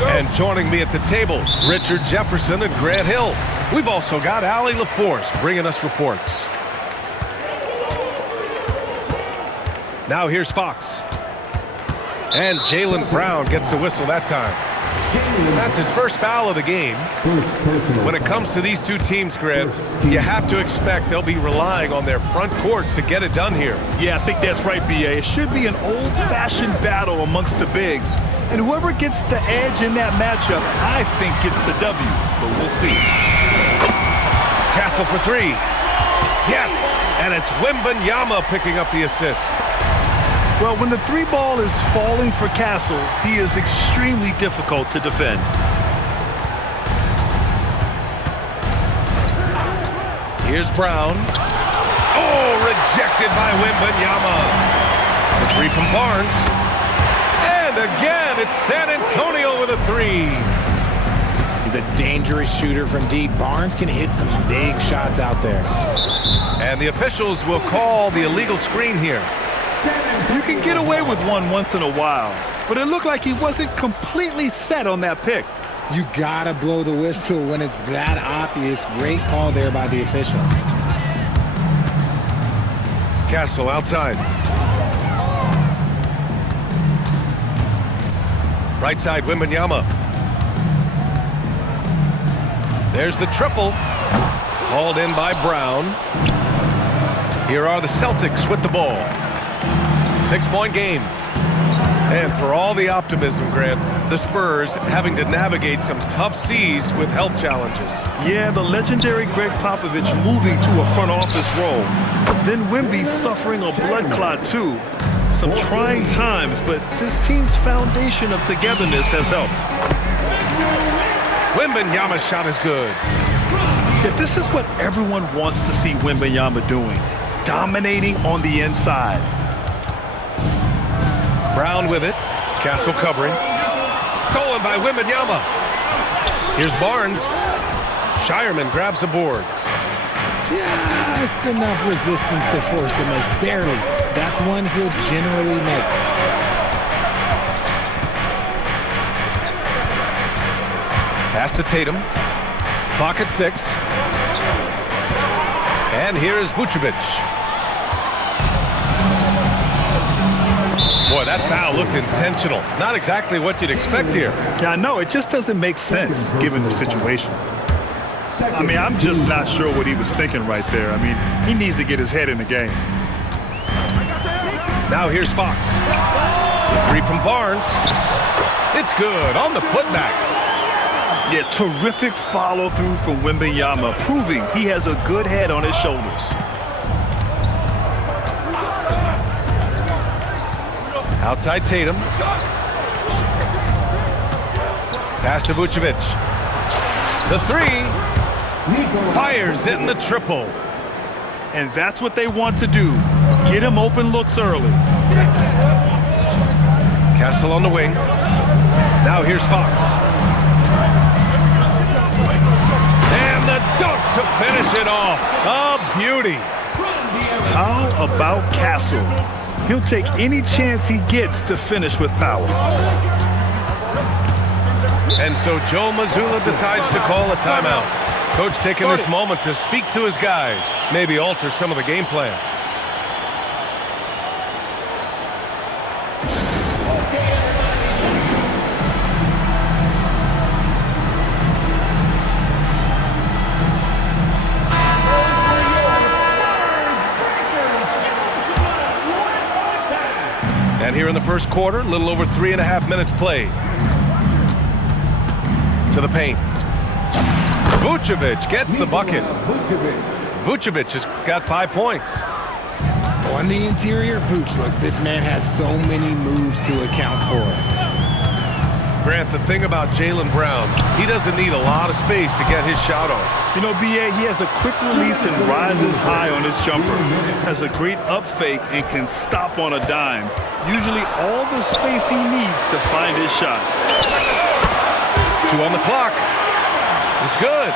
And joining me at the table, Richard Jefferson and Grant Hill. We've also got Allie LaForce bringing us reports. Now here's Fox. And Jaylen Brown gets a whistle that time. That's his first foul of the game. When it comes to these two teams, Grant, you have to expect they'll be relying on their front courts to get it done here. Yeah, I think that's right, B.A. It should be an old-fashioned battle amongst the bigs. And whoever gets the edge in that matchup, I think gets the W. But we'll see. Castle for three. Yes! And it's Wembanyama picking up the assist. Well, when the three ball is falling for Castle, he is extremely difficult to defend. Here's Brown. Oh, rejected by Wembanyama. The three from Barnes. And again, it's San Antonio with a three. He's a dangerous shooter from deep. Barnes can hit some big shots out there. And the officials will call the illegal screen here. You can get away with one once in a while, but it looked like he wasn't completely set on that pick. You gotta blow the whistle when it's that obvious. Great call there by the official. Castle outside. Right side, Wembanyama. There's the triple. Hauled in by Brown. Here are the Celtics with the ball. 6-point game. And for all the optimism, Grant, the Spurs having to navigate some tough seas with health challenges. Yeah, the legendary Greg Popovich moving to a front office role. Then Wemby suffering a blood clot too. Some trying times, but this team's foundation of togetherness has helped. Wembanyama's shot is good. Yeah, this is what everyone wants to see Wembanyama doing. Dominating on the inside. Brown with it. Castle covering. Stolen by Wembanyama. Here's Barnes. Shireman grabs a board. Just enough resistance to force the miss. Barely. That's one he'll generally make. Pass to Tatum. Clock at 6. And here's Vucevic. Boy, that foul looked intentional. Not exactly what you'd expect here. Yeah, I know. It just doesn't make sense given the situation. I mean, I'm just not sure what he was thinking right there. I mean, he needs to get his head in the game. Now here's Fox. The three from Barnes. It's good on the putback. Yeah, terrific follow-through from Wembanyama, proving he has a good head on his shoulders. Outside Tatum. Pass to Vucevic. The three. Fires in the triple. And that's what they want to do. Get him open looks early. Castle on the wing. Now here's Fox. And the dunk to finish it off. A beauty. How about Castle? He'll take any chance he gets to finish with power. And so Joe Mazzulla decides to call a timeout. Coach taking this moment to speak to his guys, maybe alter some of the game plan. And here in the first quarter, a little over 3.5 minutes played. To the paint. Vucevic gets the bucket. Vucevic has got 5 points. On the interior, Vooch, look, this man has so many moves to account for. Grant, the thing about Jaylen Brown, he doesn't need a lot of space to get his shot off. You know, B.A., he has a quick release and rises high on his jumper. Has a great up fake and can stop on a dime. Usually all the space he needs to find his shot. 2 on the clock. It's good.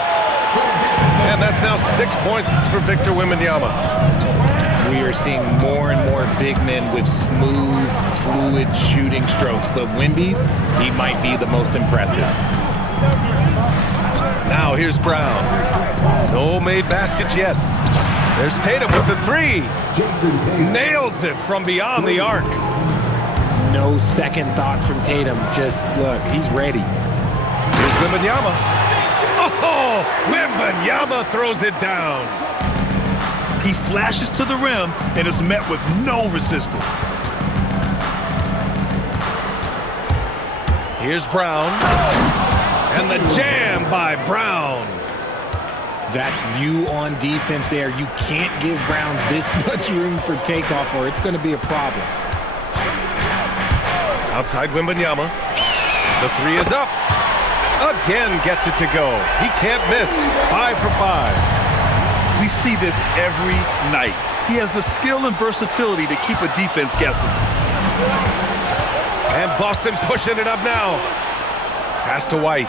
And that's now 6 points for Victor Wembanyama. We are seeing more and more big men with smooth, fluid shooting strokes. But Wemby's, he might be the most impressive. Now here's Brown. No made baskets yet. There's Tatum with the three. Nails it from beyond the arc. No second thoughts from Tatum. Just look, he's ready. Here's Wembanyama. Oh, Wembanyama throws it down. He flashes to the rim and is met with no resistance. Here's Brown. And the jam by Brown. That's you on defense there. You can't give Brown this much room for takeoff or it's going to be a problem. Outside Wembanyama. The three is up. Again gets it to go. He can't miss. 5 for 5. We see this every night. He has the skill and versatility to keep a defense guessing. And Boston pushing it up now. Pass to White.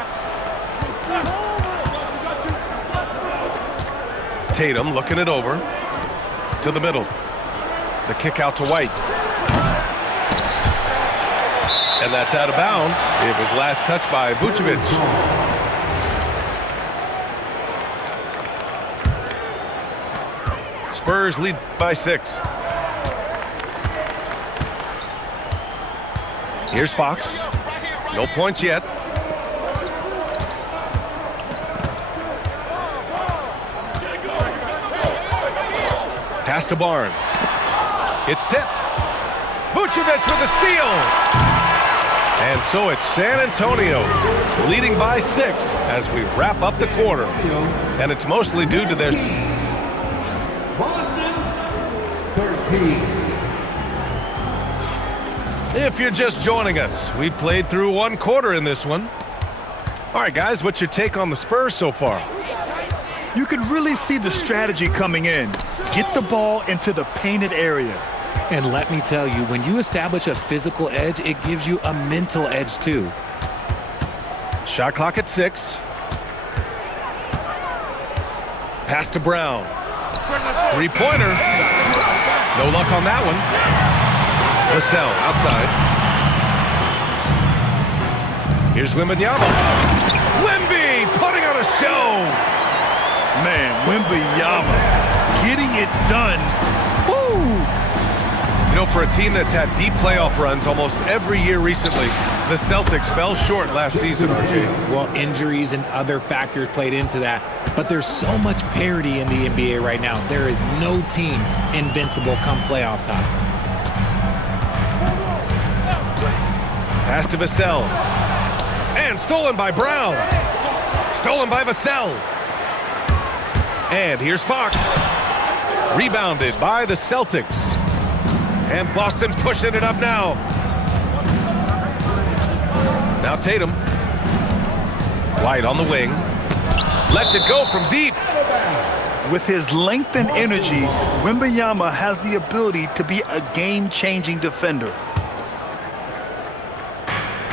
Tatum looking it over to the middle. The kick out to White. And that's out of bounds. It was last touched by Vucevic. Spurs lead by 6. Here's Fox. No points yet. Pass to Barnes. It's tipped. Vucevic with a steal. And so it's San Antonio leading by 6 as we wrap up the quarter. And it's mostly due to their... Boston, 13. If you're just joining us, we played through 1 quarter in this one. All right, guys, what's your take on the Spurs so far? You can really see the strategy coming in. Get the ball into the painted area. And let me tell you, when you establish a physical edge, it gives you a mental edge too. Shot clock at 6. Pass to Brown. Three-pointer. No luck on that one. Vassell outside. Here's Wembanyama. Wemby putting on a show. Man, Wembanyama getting it done. Woo! You know, for a team that's had deep playoff runs almost every year recently, the Celtics fell short last season, RJ. Well, injuries and other factors played into that, but there's so much parity in the NBA right now. There is no team invincible come playoff time. Pass to Vassell. And stolen by Brown. Stolen by Vassell. And here's Fox. Rebounded by the Celtics. And Boston pushing it up now. Now Tatum. White on the wing. Lets it go from deep. With his length and energy, Wembanyama has the ability to be a game-changing defender.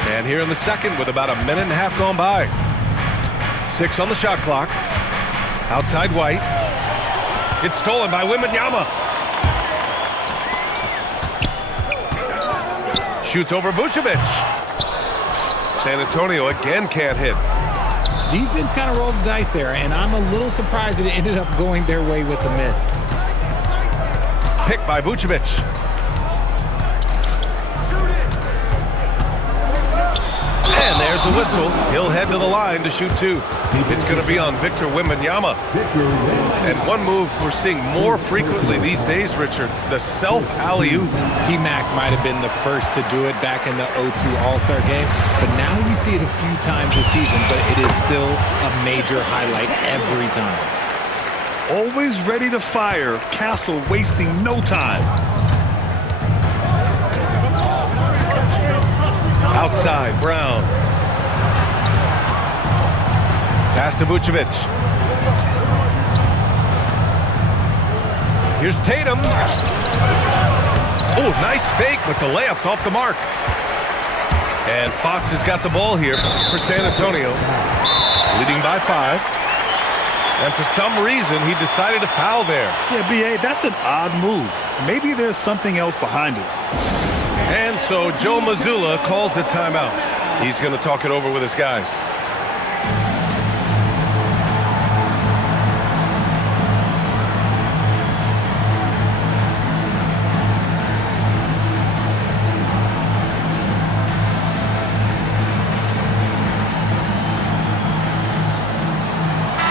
And here in the second with about a minute and a half gone by. 6 on the shot clock. Outside White. It's stolen by Wembanyama. Shoots over Vucevic. San Antonio again can't hit. Defense kind of rolled the dice there, and I'm a little surprised that it ended up going their way with the miss. Picked by Vucevic. And there's a whistle. He'll head to the line to shoot 2. It's going to be on Victor Wembanyama. And one move we're seeing more frequently these days, Richard, the self-alley-oop. T-Mac might have been the first to do it back in the 0-2 All-Star game, but now we see it a few times this season, but it is still a major highlight every time. Always ready to fire, Castle wasting no time. Outside, Brown. Pass to Vucevic. Here's Tatum. Oh, nice fake, but the layup's off the mark. And Fox has got the ball here for San Antonio. Leading by 5. And for some reason, he decided to foul there. Yeah, B.A., that's an odd move. Maybe there's something else behind it. And so Joe Mazzulla calls the timeout. He's going to talk it over with his guys.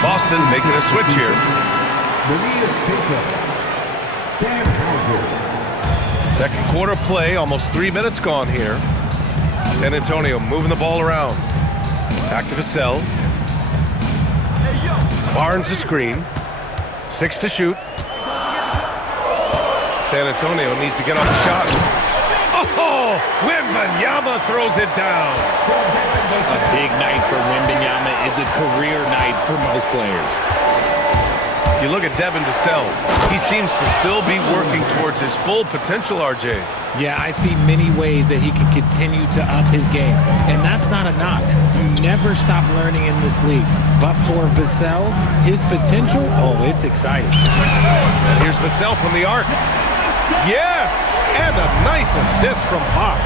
Boston making a switch here. Second quarter play, almost 3 minutes gone here. San Antonio moving the ball around. Back to Vassell. Barnes a screen. 6 to shoot. San Antonio needs to get off the shot. Oh! Wembanyama throws it down. A big night for Wembanyama is a career night for most players. You look at Devin Vassell. He seems to still be working towards his full potential, RJ. Yeah, I see many ways that he can continue to up his game. And that's not a knock. You never stop learning in this league. But for Vassell, his potential, oh, it's exciting. And here's Vassell from the arc. Yes! And a nice assist from Fox.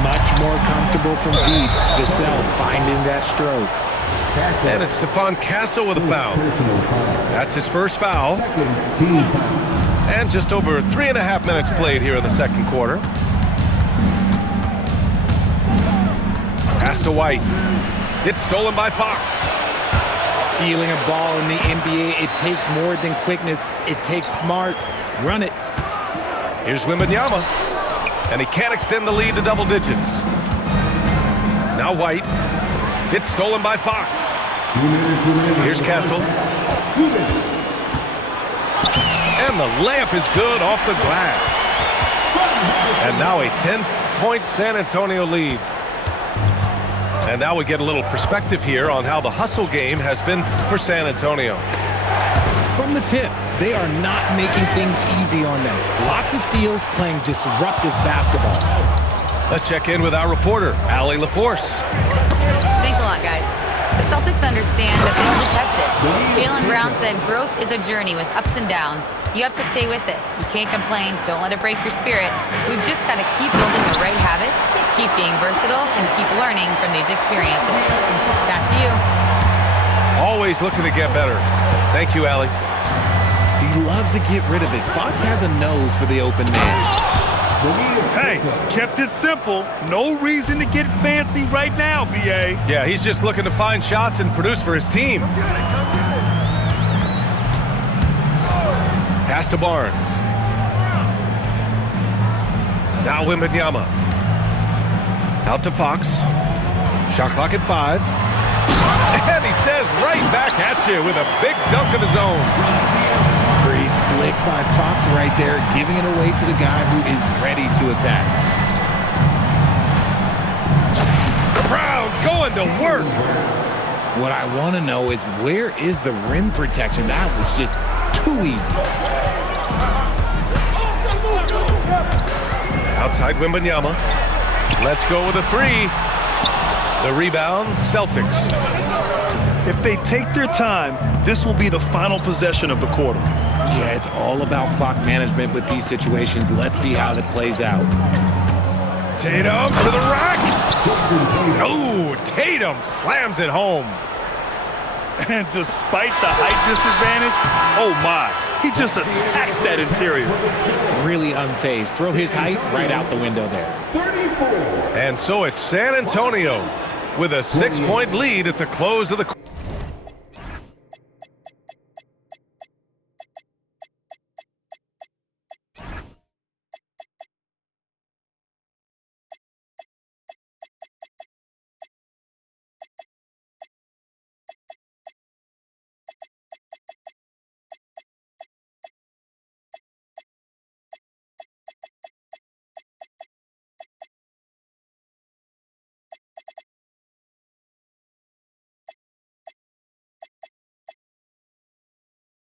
Much more comfortable from deep. Vassell finding that stroke. And it's Stephon Castle with a foul. That's his first foul. And just over 3.5 minutes played here in the second quarter. Pass to White. It's stolen by Fox. Stealing a ball in the NBA, it takes more than quickness. It takes smarts. Run it. Here's Wembanyama. And he can't extend the lead to double digits. Now White. It's stolen by Fox. Here's Castle. And the layup is good off the glass. And now a 10-point San Antonio lead. And now we get a little perspective here on how the hustle game has been for San Antonio. From the tip, they are not making things easy on them. Lots of steals, playing disruptive basketball. Let's check in with our reporter, Allie LaForce. Thanks a lot, guys. The Celtics understand that they'll be tested. Jaylen Brown said growth is a journey with ups and downs. You have to stay with it. You can't complain. Don't let it break your spirit. We've just got to keep building the right habits, keep being versatile, and keep learning from these experiences. Back to you. Always looking to get better. Thank you, Allie. He loves to get rid of it. Fox has a nose for the open man. Hey, kept it simple. No reason to get fancy right now, B.A. Yeah, he's just looking to find shots and produce for his team. Pass to Barnes. Now Wembanyama. Out to Fox. Shot clock at 5. And he says right back at you with a big dunk of his own. Pretty slick by Fox right there, giving it away to the guy who is ready to attack. Brown going to work. What I want to know is, where is the rim protection? That was just too easy. Outside Wembanyama. Let's go with a 3. The rebound, Celtics. If they take their time, this will be the final possession of the quarter. Yeah, it's all about clock management with these situations. Let's see how that plays out. Tatum to the rack. Oh, Tatum slams it home. And despite the height disadvantage, oh my, he just attacks that interior. Really unfazed. Throw his height right out the window there. And so it's San Antonio with a 6-point lead at the close of the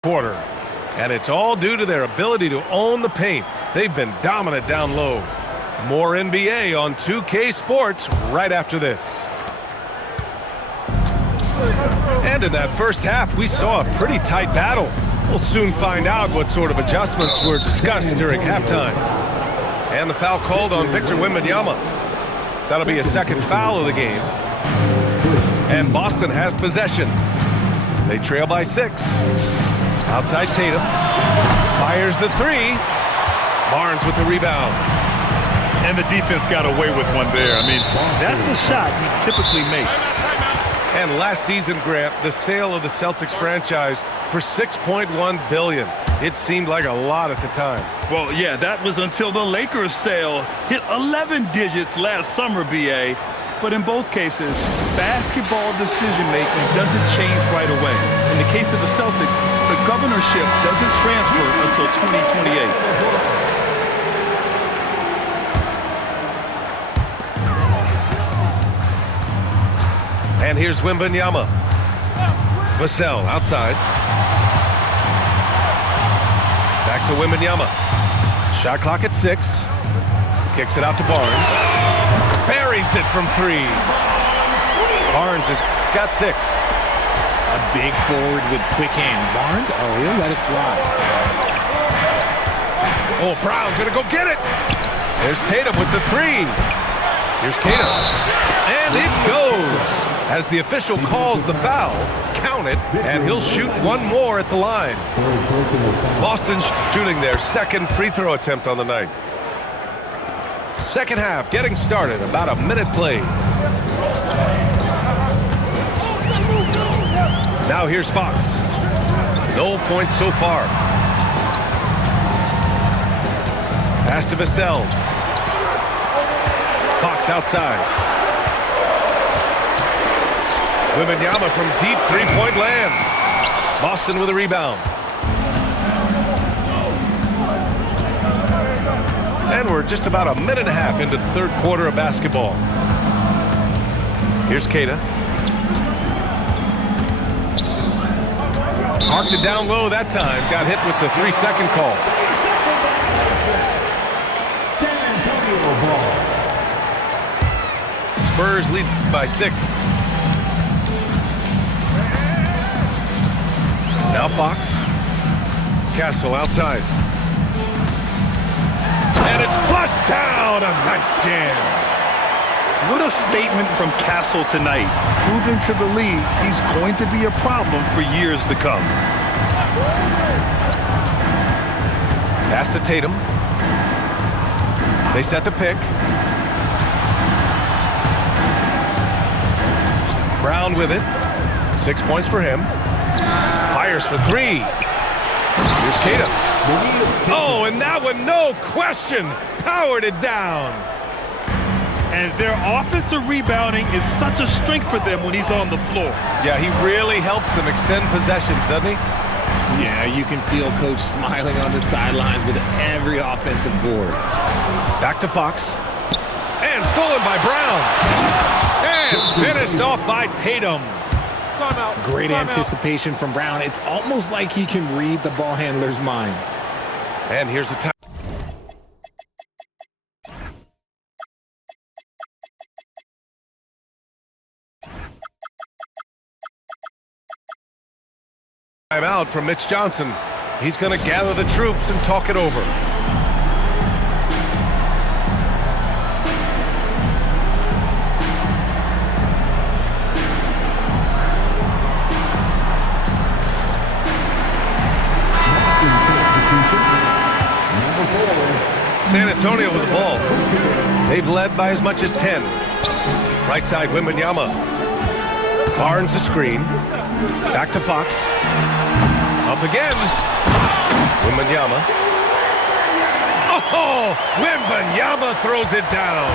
quarter. And it's all due to their ability to own the paint. They've been dominant down low. More NBA on 2K Sports right after this. And And in that first half, we saw a pretty tight battle. We'll soon find out what sort of adjustments were discussed during halftime. And the foul called on Victor Wembanyama. That'll be a second foul of the game. And Boston has possession. They trail by 6. Outside Tatum. Fires the 3. Barnes with the rebound. And the defense got away with one there. I mean, that's a shot he typically makes. And last season, Grant, the sale of the Celtics franchise for $6.1 billion. It seemed like a lot at the time. Well, yeah, that was until the Lakers sale hit 11 digits last summer, BA. But in both cases, basketball decision-making doesn't change right away. In the case of the Celtics, the governorship doesn't transfer until 2028. And here's Wembanyama. Vassell outside. Back to Wembanyama. Shot clock at 6. Kicks it out to Barnes. Buries it from 3. Barnes has got 6. A big forward with quick hands. Barnes, he'll let it fly. Oh, Brown gonna go get it. There's Tatum with the 3. Here's Tatum. And it goes. As the official calls the foul, count it, and he'll shoot one more at the line. Boston shooting their second free throw attempt on the night. Second half getting started, about a minute played. Now here's Fox. No points so far. Pass to Vassell. Fox outside. Wembanyama from deep three-point land. Boston with a rebound. And we're just about a minute and a half into the third quarter of basketball. Here's Keita. Marked it down low that time. Got hit with the 3-second call. Spurs lead by 6. Now Fox. Castle outside. And it's flushed down. A nice jam. What a statement from Castle tonight. Proving to the league he's going to be a problem for years to come. Pass to Tatum. They set the pick. Brown with it. 6 points for him. Fires for 3. Here's Keita. Oh, and that one, no question, powered it down. And their offensive rebounding is such a strength for them when he's on the floor. Yeah, he really helps them extend possessions, doesn't he? Yeah, you can feel Coach smiling on the sidelines with every offensive board. Back to Fox. And stolen by Brown. And finished off by Tatum. Timeout. Great anticipation from Brown. It's almost like he can read the ball handler's mind. And here's a time. Timeout from Mitch Johnson. He's going to gather the troops and talk it over. San Antonio with the ball. They've led by as much as 10. Right side, Wembanyama. Barnes a screen. Back to Fox. Up again. Wembanyama. Oh, Wembanyama throws it down.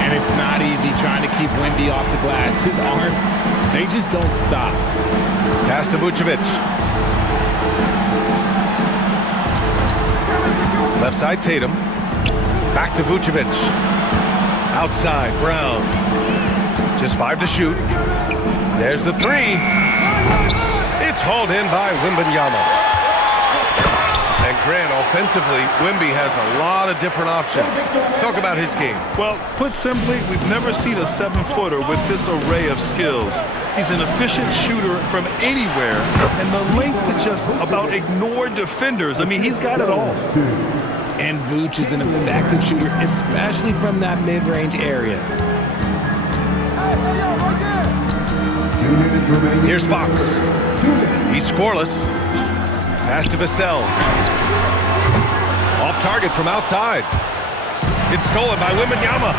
And it's not easy trying to keep Wemby off the glass. His arms, they just don't stop. Pass to Vucevic. Left side, Tatum. Back to Vucevic. Outside, Brown. Just 5 to shoot. There's the 3. It's hauled in by Wembanyama. And Grant, offensively, Wemby has a lot of different options. Talk about his game. Well, put simply, we've never seen a 7-footer with this array of skills. He's an efficient shooter from anywhere, and the length to just about ignore defenders. I mean, he's got it all. And Vooch is an effective shooter, especially from that mid-range area. Here's Fox. He's scoreless. Pass to Vassell. Off target from outside. It's stolen by Wembanyama.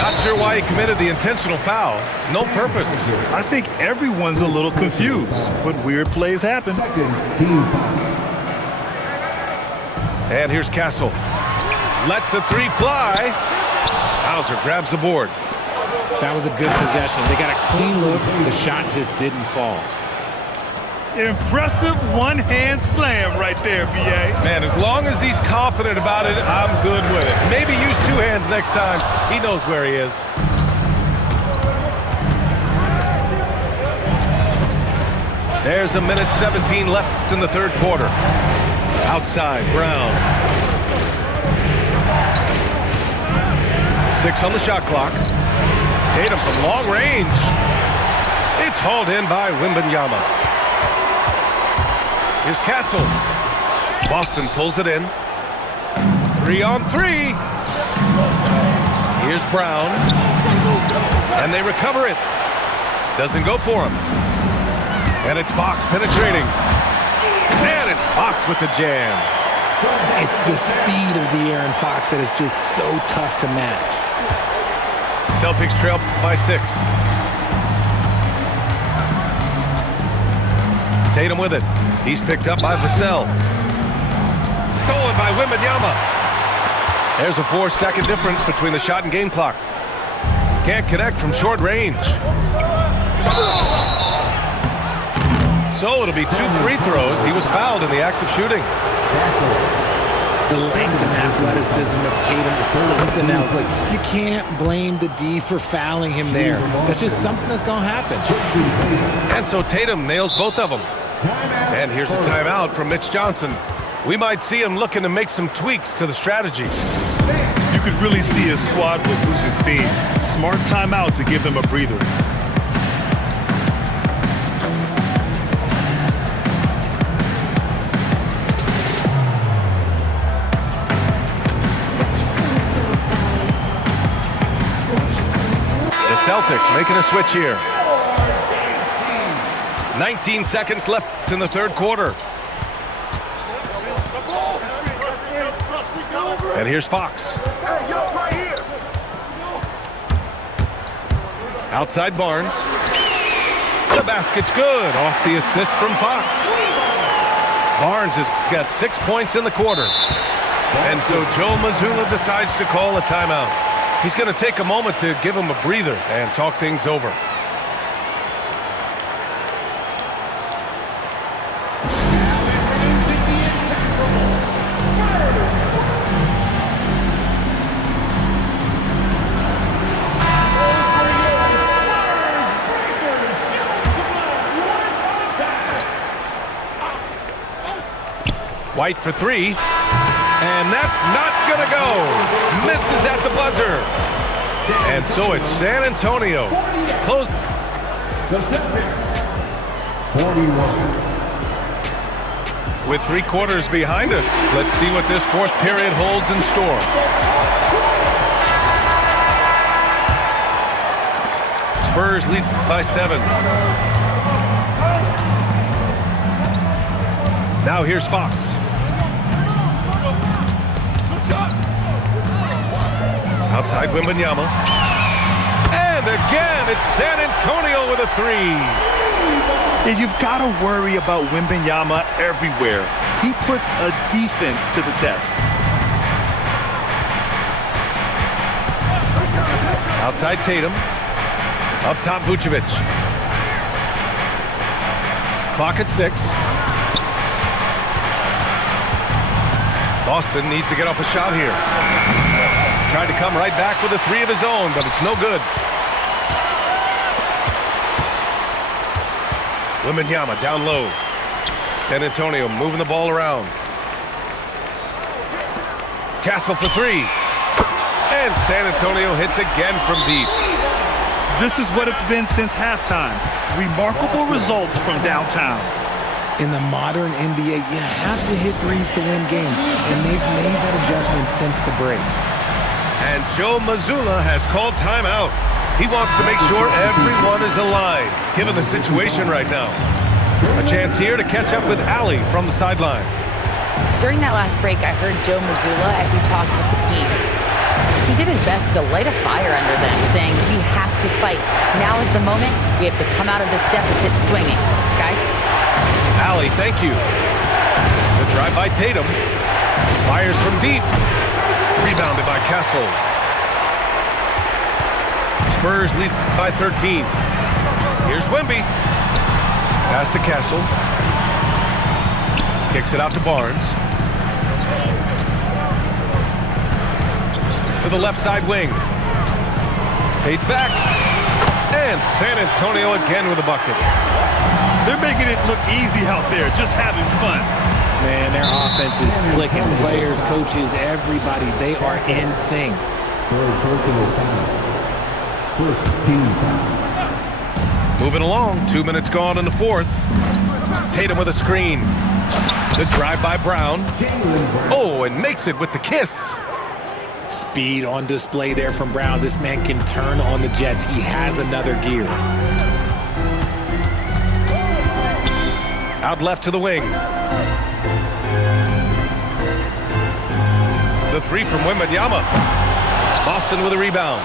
Not sure why he committed the intentional foul. No purpose. I think everyone's a little confused, but weird plays happen. And here's Castle. Lets the three fly. Hauser grabs the board. That was a good possession. They got a clean look. The shot just didn't fall. Impressive one-hand slam right there, B.A. Man, as long as he's confident about it, I'm good with it. Maybe use two hands next time. He knows where he is. There's a minute 17 left in the third quarter. Outside, Brown. 6 on the shot clock. Tatum from long range. It's hauled in by Wembanyama. Here's Castle. Boston pulls it in. 3 on 3. Here's Brown. And they recover it. Doesn't go for him. And it's Fox penetrating. And it's Fox with the jam. It's the speed of De'Aaron Fox that is just so tough to match. Celtics trail by 6. Tatum with it. He's picked up by Vassell. Stolen by Wembanyama. There's a 4-second difference between the shot and game clock. Can't connect from short range. So it'll be 2 free throws. He was fouled in the act of shooting. The length and athleticism of Tatum is something else. Like, you can't blame the D for fouling him there. That's just something that's going to happen. And so Tatum nails both of them. And here's a timeout from Mitch Johnson. We might see him looking to make some tweaks to the strategy. You could really see his squad was losing steam. Smart timeout to give them a breather. The Celtics making a switch here. 19 seconds left in the third quarter. And here's Fox. Outside Barnes. The basket's good off the assist from Fox. Barnes has got 6 points in the quarter. And so Joe Mazzulla decides to call a timeout. He's going to take a moment to give him a breather and talk things over. White for 3, and that's not gonna go. Misses at the buzzer. And so it's San Antonio. Close. The Celtics, 41. With 3 quarters behind us, let's see what this fourth period holds in store. Spurs lead by 7. Now here's Fox. Outside Wembanyama. And again, it's San Antonio with a 3. And you've got to worry about Wembanyama everywhere. He puts a defense to the test. Outside Tatum. Up top Vucevic. Clock at 6. Boston needs to get off a shot here. Tried to come right back with a 3 of his own, but it's no good. Wembanyama down low. San Antonio moving the ball around. Castle for three. And San Antonio hits again from deep. This is what it's been since halftime. Remarkable results from downtown. In the modern NBA, you have to hit threes to win games, and they've made that adjustment since the break. And Joe Mazzulla has called timeout. He wants to make sure everyone is aligned, given the situation right now. A chance here to catch up with Allie from the sideline. During that last break, I heard Joe Mazzulla as he talked with the team. He did his best to light a fire under them, saying, we have to fight. Now is the moment. We have to come out of this deficit swinging. Guys? Allie, thank you. The drive by Tatum. Fires from deep. Rebounded by Castle. Spurs lead by 13. Here's Wemby. Pass to Castle. Kicks it out to Barnes. To the left side wing. Fades back. And San Antonio again with a bucket. They're making it look easy out there, just having fun. Man, their offense is clicking. Players, coaches, everybody, they are in sync. Third personal foul. First team foul. Moving along, 2 minutes gone in the fourth. Tatum with a screen. The drive by Brown. Oh, and makes it with the kiss. Speed on display there from Brown. This man can turn on the Jets. He has another gear. Out left to the wing. The three from Wembanyama. Boston with a rebound.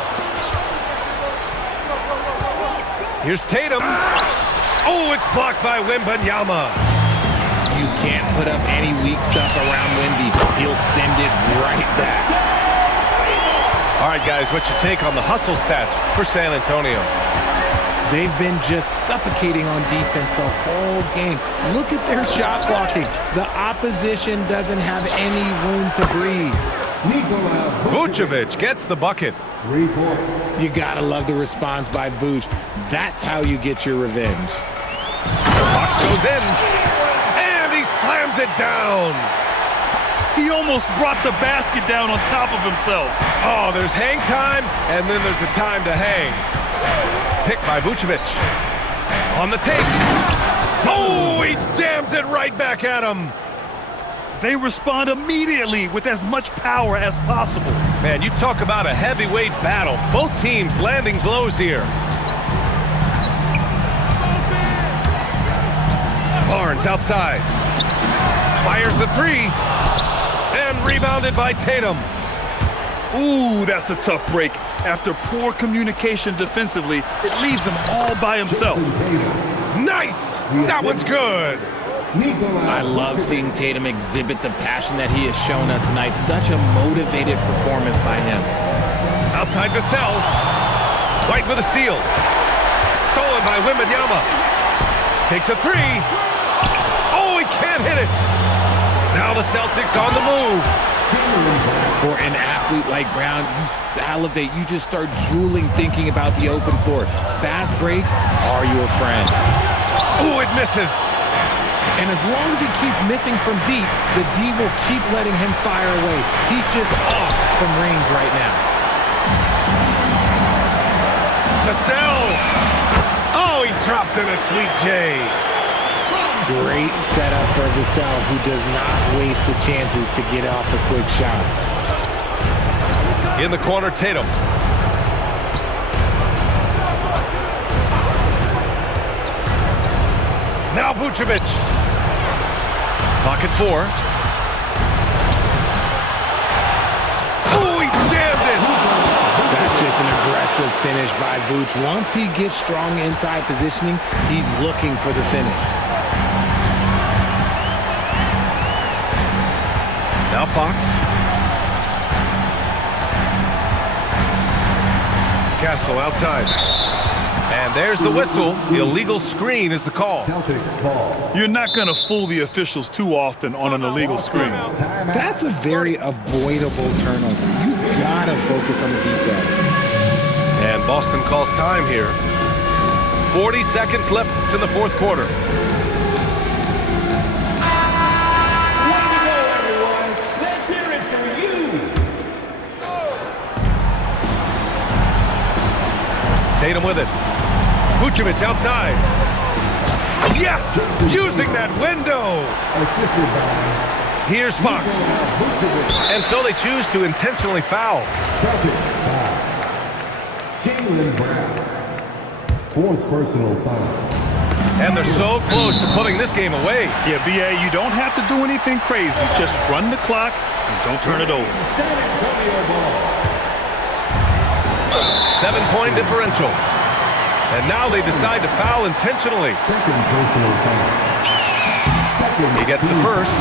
Here's Tatum. Oh, it's blocked by Wembanyama. You can't put up any weak stuff around Wemby. He'll send it right back. All right, guys, what's your take on the hustle stats for San Antonio? They've been just suffocating on defense the whole game. Look at their shot blocking. The opposition doesn't have any room to breathe. Vucevic gets the bucket. 3 points. You gotta love the response by Vooch. That's how you get your revenge. Fox goes in, and he slams it down. He almost brought the basket down on top of himself. Oh, there's hang time, and then there's a time to hang. Picked by Vucevic. On the tape. Oh, he jams it right back at him. They respond immediately with as much power as possible. Man, you talk about a heavyweight battle. Both teams landing blows here. Barnes outside. Fires the three. And rebounded by Tatum. Ooh, that's a tough break. After poor communication defensively, it leaves him all by himself. Nice! That one's good. I love seeing Tatum exhibit the passion that he has shown us tonight. Such a motivated performance by him. Outside Vassell. White with a steal. Stolen by Wembanyama. Takes a three. Oh, he can't hit it. Now the Celtics on the move. For an athlete like Brown, you salivate. You just start drooling thinking about the open floor. Fast breaks are your friend. Oh, it misses. And as long as he keeps missing from deep, the D will keep letting him fire away. He's just off from range right now. Vassell. Oh, he dropped in a sweet J. Great setup for Vassell, who does not waste the chances to get off a quick shot. In the corner, Tatum. Now Vucevic. Clock at 4. Oh, he jammed it. That's just an aggressive finish by Vooch. Once he gets strong inside positioning, he's looking for the finish. Now Fox. Castle outside. And there's the whistle. Illegal screen is the call. Celtics ball. You're not going to fool the officials too often on an illegal screen. That's a very avoidable turnover. You gotta focus on the details. And Boston calls time here. 40 seconds left in the fourth quarter. Tatum with it. Vucevic outside. Yes! Using that window. Assisted by Here's Fox. And so they choose to intentionally foul. Celtics foul. Jaylen Brown. Fourth personal foul. And they're so close to putting this game away. Yeah, B.A., you don't have to do anything crazy. Just run the clock and don't turn it over. San Antonio ball. 7-point differential. And now they decide to foul intentionally. Second personal foul. Second He gets the first,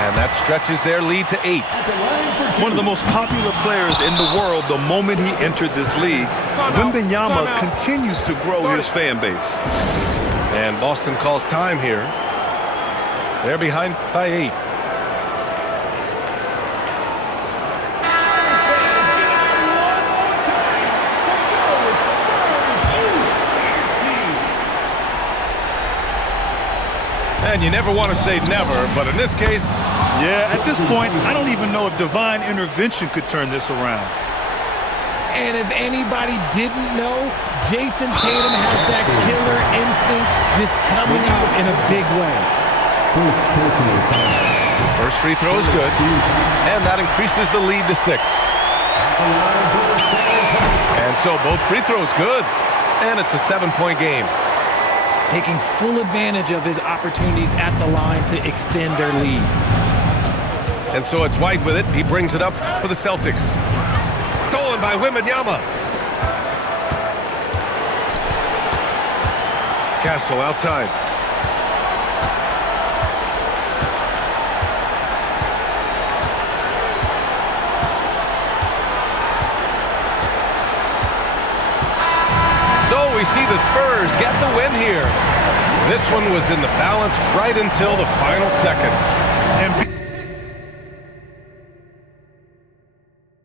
and that stretches their lead to 8. One of the most popular players in the world the moment he entered this league, Wembanyama continues to grow his fan base. And Boston calls time here. They're behind by 8. And you never want to say never, but in this case... Yeah, at this point, I don't even know if divine intervention could turn this around. And if anybody didn't know, Jason Tatum has that killer instinct just coming out in a big way. First personal foul. First free throw is good, and that increases the lead to 6. And so both free throws good, and it's a 7-point game. Taking full advantage of his opportunities at the line to extend their lead. And so it's White with it. He brings it up for the Celtics. Stolen by Wembanyama. Castle outside. So we see the Spurs get the win here. This one was in the balance right until the final seconds. And